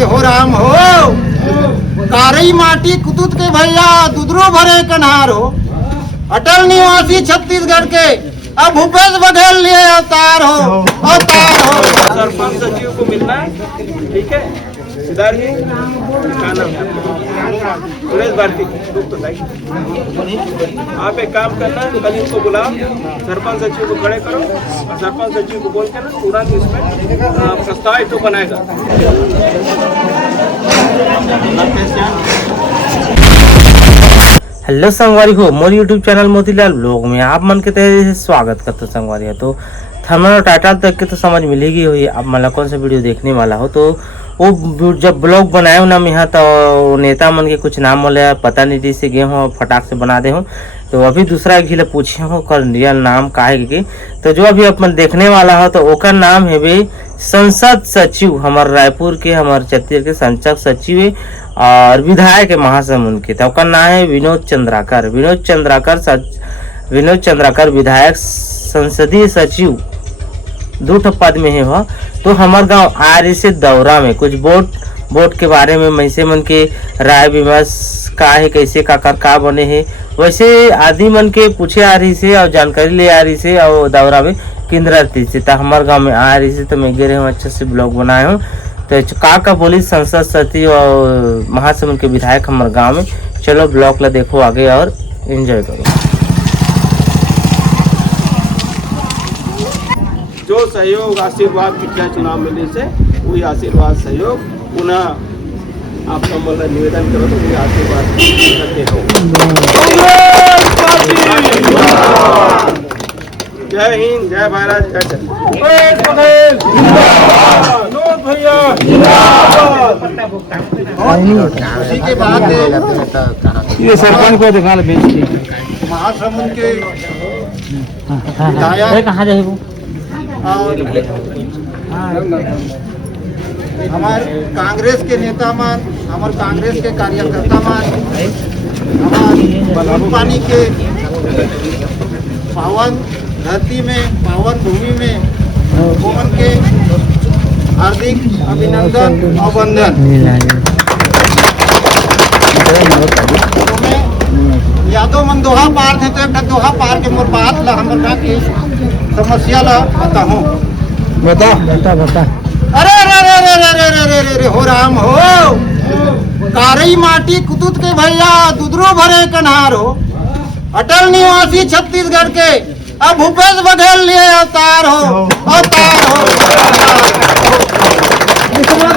रे हो राम हो। कारई माटी कुतुत के भैया दुदरू भरे कन्हार हो। अटल निवासी छत्तीसगढ़ के अब भूपेश बघेल लिए अवतार हो, अवतार हो। सरपंच सचिव को मिलना है, ठीक है सिद्धार्थ जी, क्या नाम है? सुरेश भारती। आप एक काम करना, कल इनको बुलाओ, सरपंच सचिव को खड़े करो और सरपंच सचिव को बोल के ना तुरंत इसमें प्रस्ताव तो बनाएगा। हेलो संगवारी हो, मोर यूट्यूब चैनल मोतीलाल ब्लॉग में आप मन के तहे स्वागत करते हो। संगवारी हो तो थंबनेल और टाइटल तक के तो समझ मिलेगी हुई आप मतलब कौन सा वीडियो देखने वाला हो। तो वो जब ब्लॉग बनाए ना मैं तो नेता मन के कुछ नाम वाले पता नहीं जैसे गए हो फटाक से बना दे हो। तो अभी दूसरा घिला पूछे हो कर रियल नाम का है कि तो जो अभी अपन देखने वाला हो तो ओकर नाम है भाई संसद सचिव हमार रायपुर के हमार छत्तीसगढ़ के संसद सचिव है और विधायक है महासमुंद के। तो ओकर नाम है विनोद चंद्राकर। विनोद चंद्राकर विधायक संसदीय सचिव दो पद में है वह। तो हमार गांव आ रही से दौरा में कुछ वोट के बारे में मैसे मन के राय विमर्श का है, कैसे का बने हैं वैसे आदि मन के पूछे आ रही से और जानकारी ले आ रही से और दौरा में केंद्र से तो हमारे गांव में आ रही से तो मैं गिरे हूँ अच्छे से ब्लॉग बनाए हूँ। तो का बोली संसद सचिव और महासमुंद के विधायक हमारे गांव में। चलो ब्लॉग ला देखो आगे और एंजॉय करो। जो सहयोग आशीर्वाद की क्या चुनाव मिलने से वही आशीर्वाद सहयोग पुनः आप सब निवेदन करो तो वही आशीर्वाद करते रहो। जय हिंद, जय भारत, जय उसी के बाद ये सरपंच को दिखा ले महासमुंद के विधायक कहाँ जाए वो और हमारे कांग्रेस के नेता मान, हमारे कांग्रेस के कार्यकर्ता मान, हमारे पानी के पावन धरती में पावन भूमि में ओमन के हार्दिक अभिनंदन और वंदन। यादव मन दोहा पार थे तो एक दोहा पार के मोर बात ला हमर के समस्या ला बताऊं। बता अरे रे रे रे रे रे रे रे रे रे हो राम हो। कारई माटी कुतुत के भैया दुदरू भरे कन्हार हो। अटल निवासी छत्तीसगढ़ के अब भूपेश बघेल लिए अवतार हो, अवतार हो।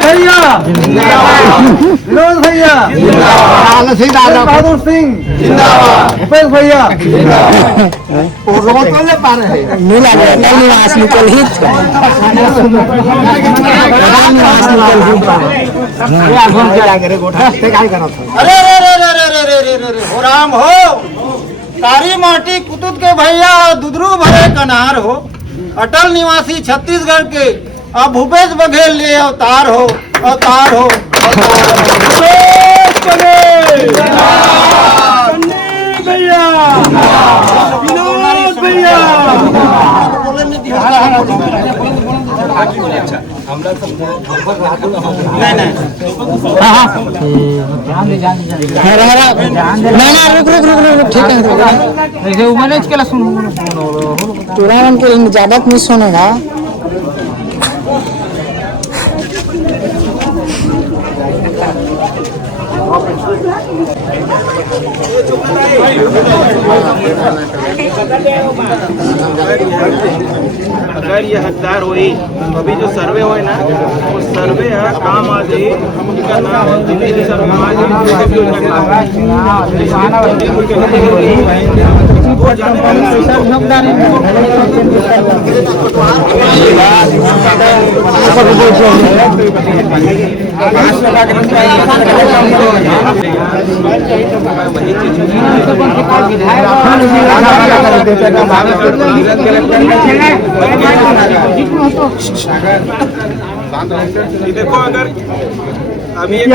भैया विनोद भैया बहादुर सिंह जिंदाबाद, भूपेश भैया अरे रे रे रे रे रे रे रे रे हो राम हो। कारी माटी कुतुत के भैया दुदरू भरे कन्हार हो। अटल निवासी छत्तीसगढ़ के अब भूपेश बघेल लिए अवतार हो, अवतार हो, ज्यादा मिस होने ना अगर ये हकदार हुई तो अभी जो सर्वे हुए ना वो सर्वे है काम आ जाए उनका नाम है जितनी सर्वे आ देखो अगर अभी एक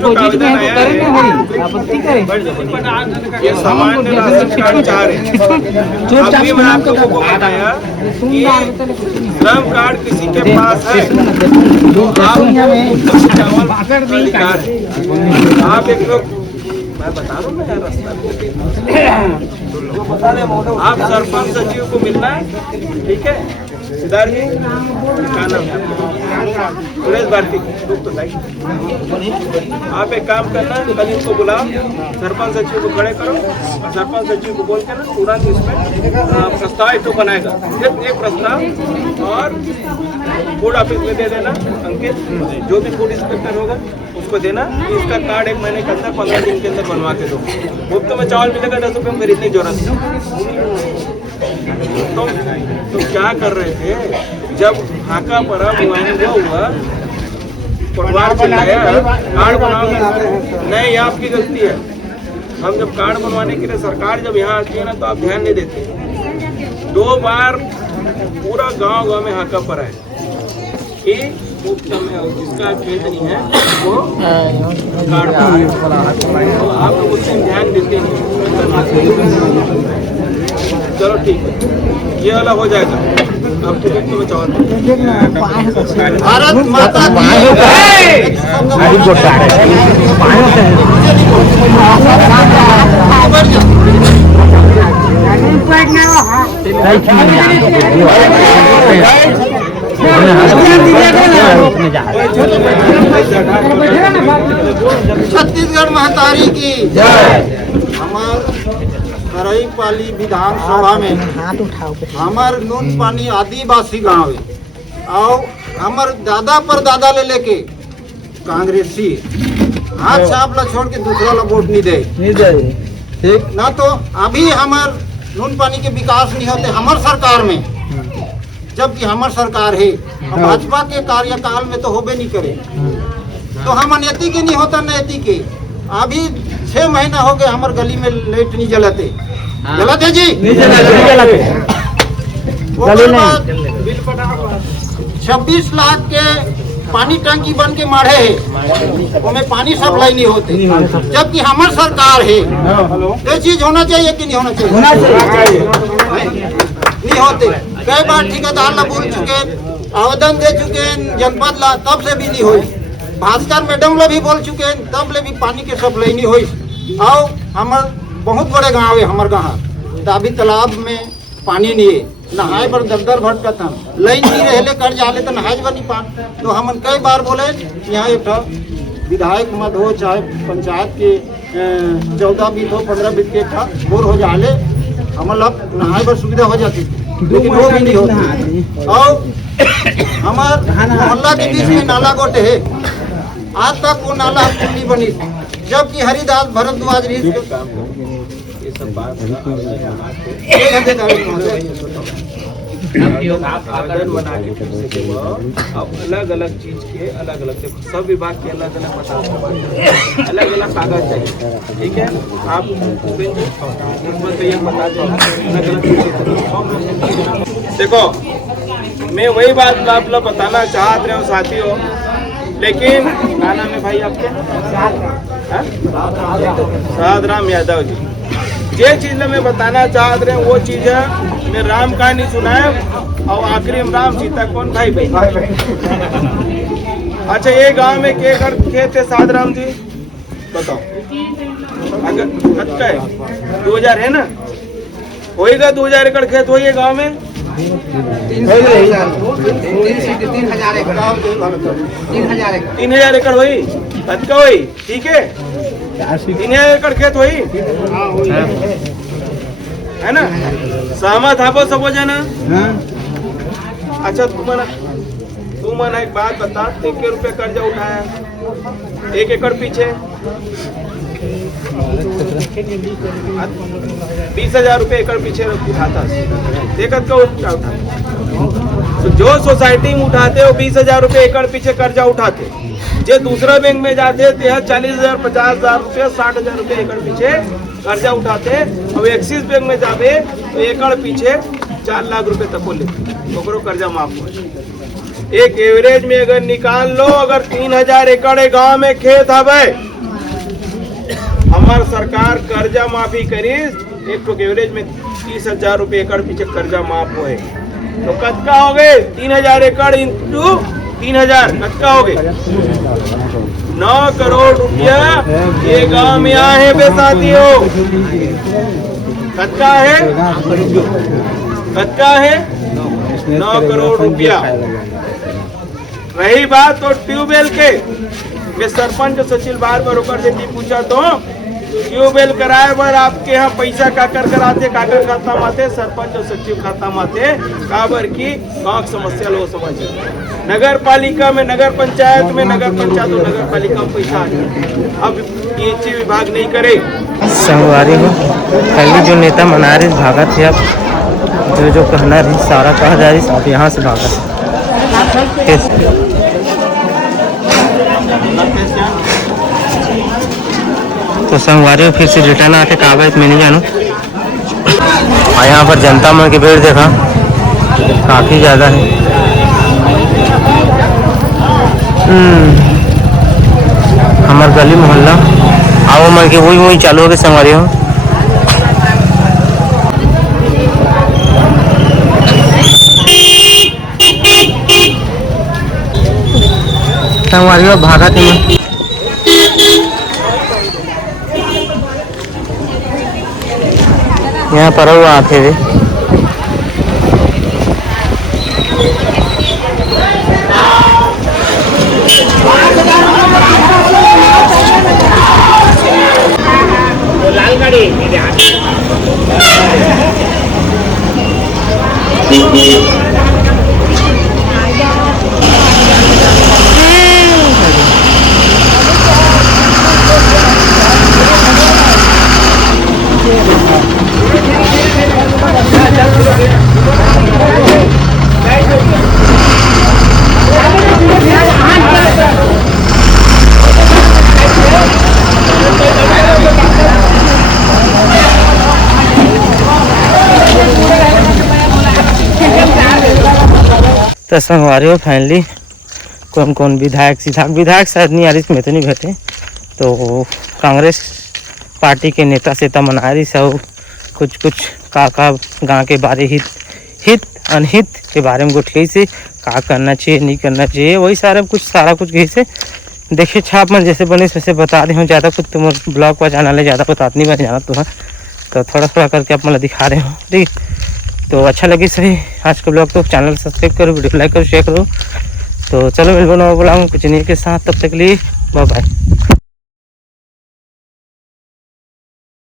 तो आवेदन आया है, ये सामान्य राशन कार्ड चाह रहे हैं। अभी मैं आप लोगों को बताया कि श्रम कार्ड किसी के पास है तो आपको चावल अधिकार है। आप एक लोग मैं बता रहा हूँ आप सरपंच सचिव को मिलना है, ठीक है सिद्धार्थ जी, क्या नाम है सुरेश भारती। आप एक काम करना, कल इनको बुलाओ, सरपंच सचिव को खड़े करो और सरपंच सचिव को बोल के ना तुरंत इसमें प्रस्ताव एक तो बनाएगा, एक प्रस्ताव और फूड ऑफिस में दे देना अंकित, जो भी फूड इंस्पेक्टर होगा उसको देना। इसका कार्ड 1 महीने के अंदर 15 दिन के अंदर बनवा के दो। मुफ्त में चावल मिलेगा 10 रुपये में, खरीदने की जरूरत नहीं। तो क्या कर रहे थे जब हाका पड़ा हुआ परिवार चिल्लाया कार्ड बनाओगे, नहीं आपकी गलती है। हम जब कार्ड बनवाने के लिए सरकार जब यहाँ आती है ना तो आप ध्यान नहीं देते। 2 बार पूरा गांव में हाका पड़ा है कि मुफ्त में जिसका खेत नहीं है वो कार्ड तो आप लोग उससे ध्यान देते नहीं। चलो ठीक है, ये वाला हो जाएगा। अब तो में चावल भारत माता छत्तीसगढ़ महतारी की हमार करईपाली विधानसभा में हमार नून पानी आदिवासी गांव है और हमार दादा पर दादा ले लेके कांग्रेसी हाथ छाप ला छोड़ के दूसरा ला वोट नहीं दे ठीक ना। तो अभी हमार नून पानी के विकास नहीं होते हमार सरकार में, जबकि हमार सरकार है भाजपा के कार्यकाल में तो होबे नहीं करे। तो हम अनैतिक के नहीं होता नैतिक के। अभी 6 महीना हो गए हमार गली में लाइट नहीं जलाते, जलाते जी नहीं जलाते। 26 लाख के पानी टंकी बन के मारे है, उसमें पानी सप्लाई नहीं होते, जबकि हमार सरकार है। ये चीज होना चाहिए कि नहीं होना चाहिए? नहीं होते। कई बार ठेकेदार ला बोल चुके, आवेदन दे चुके जनपद ला, तब से भी नहीं हुई। भास्कर मैडम ला भी बोल चुके, तब ले भी पानी के सप्लाई नहीं हुई। और हमार बहुत बड़े गांव है हमार गाँव, तो अभी तालाब में पानी नहीं है, नहाए पर दलदल भटकत हम, लाइन नहीं रहे कर जाले तो नहाए बनी पान। तो हम कई बार बोले यहाँ एक विधायक मत हो चाहे पंचायत के 14 बीत हो 15 बीत के बोर हो जाले, हमारे लोग नहाए पर सुविधा हो जाती थी, लेकिन वो भी नहीं होती। और हमारे मोहल्ला के बीच में नाला गोटे है, आज तक वो नाला नहीं बनी, जबकि हरिदास भरद्वाज आवेदन बना के अब अलग अलग चीज के अलग अलग सब विभाग के अलग अलग अलग अलग कागज चाहिए, ठीक है। आप बता दें देखो, मैं वही बात आप लोग बताना चाह रहे हो साथियों, लेकिन क्या नाम है भाई आपके? साद राम यादव जी। ये चीज मैं बताना चाह रहे हैं वो चीज है, मैं राम कहानी सुनाए और आखिरी में राम सीता कौन भाई भाई। अच्छा, ये गांव में के खेत है साद राम जी बताओ? अगर अच्छा है 2000 है ना, होएगा 2000 एकड़ खेत होइए गांव में 3000 एकड़ हुई, अच्छा हुई, ठीक है 3000 एकड़ खेत हुई है ना। सहमत है सब हो जाना। अच्छा तू मना एक बात बता, 1 रुपये कर्जा उठाया 1 एकड़ पीछे 20,000 रुपये एकड़ पीछे उठाता, देखत का उठा तो जो सोसाइटी में उठाते हो 20,000 रुपये एकड़ पीछे कर्जा उठाते, जो दूसरा बैंक में जाते हैं 40,000 50,000 रुपये 60,000 रुपये एकड़ पीछे कर्जा उठाते। अब एक्सिस बैंक में जाते तो एकड़ पीछे 4 लाख रुपये तक को लेते, कर्जा माफ हो। एक एवरेज में अगर निकाल लो, अगर 3000 एकड़ गांव में खेत हवे, हमार सरकार कर्जा माफी करीस, एक तो एवरेज में 30,000 रुपये एकड़ पीछे कर्जा माफ हुए, तो कतका हो गए 3000 एकड़ इंटू 3000 कतका हो गए 9 करोड़ रुपया ये गांव में आए हैं बे साथियों। कतका है 9 करोड़ रुपया। रही बात तो ट्यूबवेल के, मैं सरपंच सचिल बार होकर से पूछा तो ट्यूबवेल कराए बर आपके यहाँ पैसा काकर कराते, काकर खाता माते, सरपंच और सचिव खाता माते, काबर की गांव की समस्या लोग समझे। नगर पालिका में, नगर पंचायत में, नगर पंचायत और नगर पालिका में पैसा आ जाए, अब ये विभाग नहीं करे। संगवारी हो पहले जो नेता मना रहे भागा थे, अब जो कहना रही सारा कहा जा रही, आप यहाँ से भागा। तो संगवारी फिर से रिटर्न आके कहा मैं नहीं जानू। और यहाँ पर जनता मन की भीड़ देखा काफी ज्यादा है। हमार गली मोहल्ला आओ मन के वही चालू हो गए संगवारी हो। संगवारी हो भागा थे यहाँ पर वो आते थे। लाल गाड़ी तो संगवारी हो फाइनली कौन कौन विधायक शायद नहीं आ रही, इसमें तो नहीं बैठे। तो कांग्रेस पार्टी के नेता सेता मना रही सब कुछ का गाँव के बारे हित अनहित के बारे में गोठे से का करना चाहिए नहीं करना चाहिए, वही सारा कुछ यही से देखिए छाप मन जैसे बने वैसे बता दे हूँ। ज़्यादा कुछ तुम ब्लॉग पर जाना ले ज़्यादा बताते नहीं, मैं जाना तुम्हें तो थोड़ा करके आप मतलब दिखा रहे हो। ठीक, तो अच्छा लगी सही आज का ब्लॉग, तो चैनल सब्सक्राइब करो, वीडियो लाइक करो, शेयर करो। तो चलो मिल बना बोला कुछ नहीं के साथ, तब तक लिए बाय बाय।